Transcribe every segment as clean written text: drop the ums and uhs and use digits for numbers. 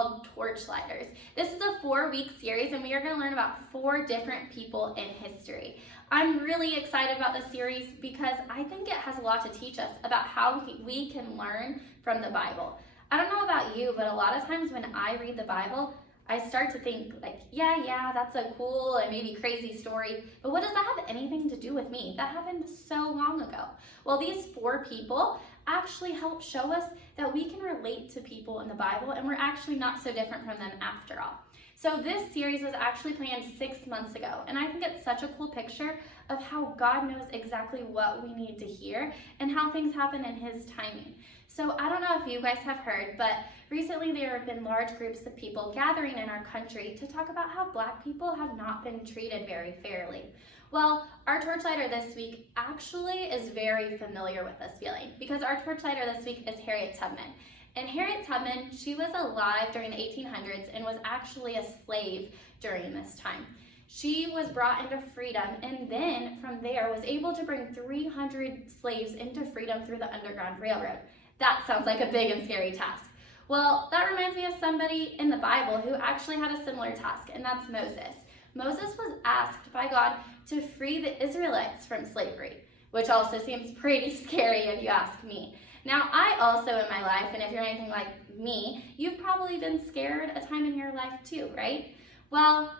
called Torchlighters. This is a 4-week series, and we are going to learn about 4 different people in history. I'm really excited about this series because I think it has a lot to teach us about how we can learn from the Bible. I don't know about you, but a lot of times when I read the Bible, I start to think like, yeah, that's a cool and maybe crazy story, but what does that have anything to do with me? That happened so long ago. Well, these 4 people actually help show us that we can relate to people in the Bible, and we're actually not so different from them after all. So this series was actually planned 6 months ago, and I think it's such a cool picture of how God knows exactly what we need to hear and how things happen in His timing. So I don't know if you guys have heard, but recently there have been large groups of people gathering in our country to talk about how Black people have not been treated very fairly. Well, our Torchlighter this week actually is very familiar with this feeling because our Torchlighter this week is Harriet Tubman. And Harriet Tubman, she was alive during the 1800s and was actually a slave during this time. She was brought into freedom, and then from there was able to bring 300 slaves into freedom through the Underground Railroad. That sounds like a big and scary task. Well, that reminds me of somebody in the Bible who actually had a similar task, and that's Moses. Moses was asked by God to free the Israelites from slavery, which also seems pretty scary if you ask me. Now, I also in my life, and if you're anything like me, you've probably been scared a time in your life too, right? Well,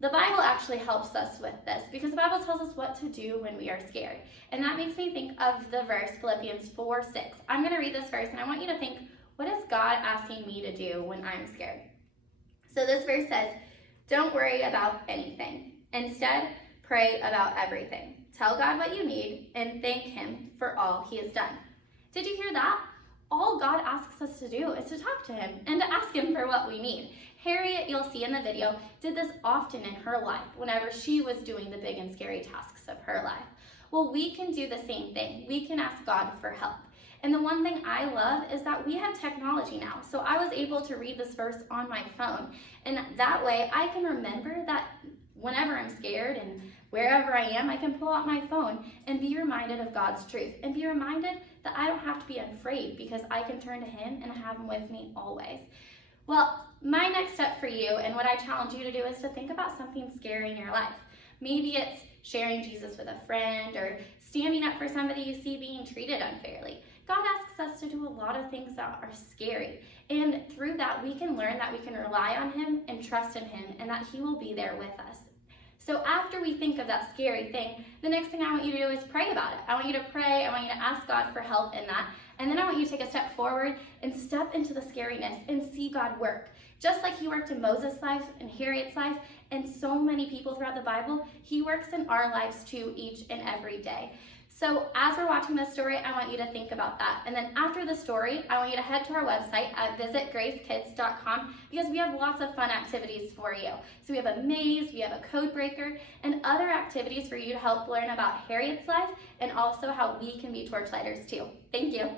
the Bible actually helps us with this because the Bible tells us what to do when we are scared. And that makes me think of the verse Philippians 4:6. I'm going to read this verse, and I want you to think, what is God asking me to do when I'm scared? So this verse says, don't worry about anything. Instead, pray about everything. Tell God what you need and thank Him for all He has done. Did you hear that? All God asks us to do is to talk to Him and to ask Him for what we need. Harriet, you'll see in the video, did this often in her life whenever she was doing the big and scary tasks of her life. Well, we can do the same thing. We can ask God for help. And the one thing I love is that we have technology now. So I was able to read this verse on my phone. And that way I can remember that whenever I'm scared and wherever I am, I can pull out my phone and be reminded of God's truth and be reminded that I don't have to be afraid because I can turn to Him and have Him with me always. Well, my next step for you and what I challenge you to do is to think about something scary in your life. Maybe it's sharing Jesus with a friend or standing up for somebody you see being treated unfairly. God asks us to do a lot of things that are scary, and through that we can learn that we can rely on Him and trust in Him and that He will be there with us. So after we think of that scary thing, the next thing I want you to do is pray about it. I want you to pray, I want you to ask God for help in that, and then I want you to take a step forward and step into the scariness and see God work. Just like He worked in Moses' life and Harriet's life and so many people throughout the Bible, He works in our lives too each and every day. So as we're watching this story, I want you to think about that. And then after the story, I want you to head to our website at visitgracekids.com because we have lots of fun activities for you. So we have a maze, we have a code breaker, and other activities for you to help learn about Harriet's life and also how we can be Torchlighters too. Thank you.